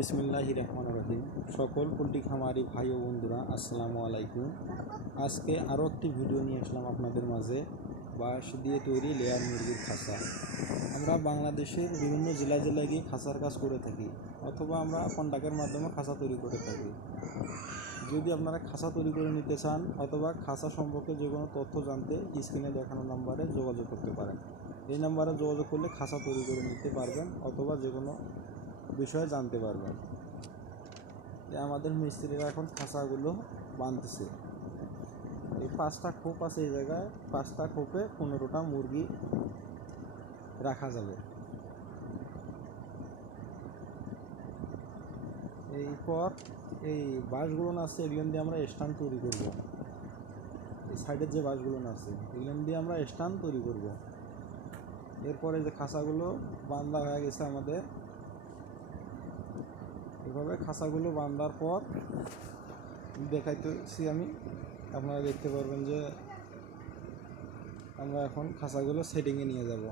বিসমিল্লাহ রহমান রহিম। সকল পোলট্রি খামারি ভাই ও বন্ধুরা, আসসালামু আলাইকুম। আজকে আরও একটি ভিডিও নিয়ে আসলাম আপনাদের মাঝে। বাঁশ দিয়ে তৈরি লেয়ার মুরগির খাঁচা আমরা বাংলাদেশের বিভিন্ন জেলা জেলায় গিয়ে খাঁচার কাজ করে থাকি, অথবা আমরা কন্ট্যাক্টের মাধ্যমে খাঁচা তৈরি করে থাকি। যদি আপনারা খাঁচা তৈরি করে নিতে চান, অথবা খাঁচা সম্পর্কে যে কোনো তথ্য জানতে স্ক্রিনে দেখানো নাম্বারে যোগাযোগ করতে পারেন। এই নাম্বারে যোগাযোগ করলে খাঁচা তৈরি করে নিতে পারবেন, অথবা যে কোনো বিষয়ে জানতে পারবেন যে আমাদের মিস্ত্রিরা এখন খাঁচাগুলো বাঁধতেছে। এই পাঁচটা খোপ আছে এই জায়গায়, পাঁচটা খোপে পনেরোটা মুরগি রাখা যাবে। এরপর এই বাঁশগুলো আছে, এগুলো দিয়ে আমরা স্ট্যান্ড তৈরি করব। এই সাইডের যে বাঁশগুলো আছে, এগুলো দিয়ে আমরা স্ট্যান্ড তৈরি করব। এরপরে যে খাঁচাগুলো বান্ধা হয়ে গেছে আমাদের এভাবে খাঁচাগুলো বাঁধার পর দেখাইতেছি আমি। আপনারা দেখতে পারবেন যে আমরা এখন খাঁচাগুলো সেটিংয়ে নিয়ে যাব।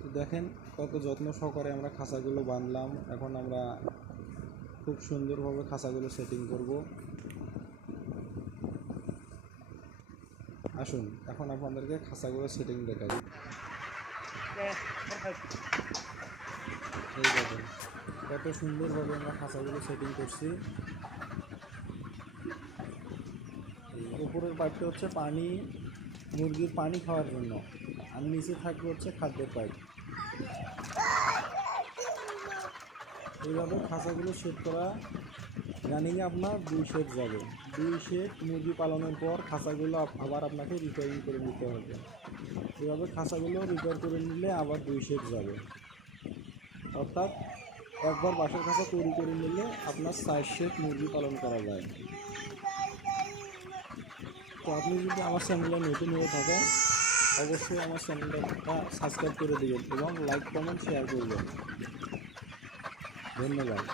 তো দেখেন কত যত্ন সহকারে আমরা খাঁচাগুলো বাঁধলাম এখন আমরা খুব সুন্দরভাবে খাঁচাগুলো সেটিং করব। আসুন, এখন আপনাদেরকে খাঁচাগুলো সেটিং দেখাই। এই দেখেন। কত সুন্দরভাবে আমরা খাঁচাগুলো সেটিং করছি। উপরের পাইপটা হচ্ছে পানি, মুরগির পানি খাওয়ার জন্য। আর নিচে থাকবে হচ্ছে খাদ্যের পাইপ। এইভাবে খাঁচাগুলো সেট করা রানিংয়ে আপনার দুই সেট যাবে। দুই সেট মুরগি পালনের পর খাঁচাগুলো আবার আপনাকে রিপেয়ারিং করে নিতে হবে। এভাবে খাঁচাগুলো রিপেয়ার করে নিলে আবার দুই সেট যাবে। অর্থাৎ একবার বাসার খাঁচা তৈরি করে নিলে আপনার সাইড শেপ মুরগি পালন করা যায়। তো আপনি যদি আমার চ্যানেলে নতুন হয়ে থাকেন, অবশ্যই আমার চ্যানেলটা সাবস্ক্রাইব করে দেবেন এবং লাইক কমেন্ট শেয়ার করবেন। ধন্যবাদ।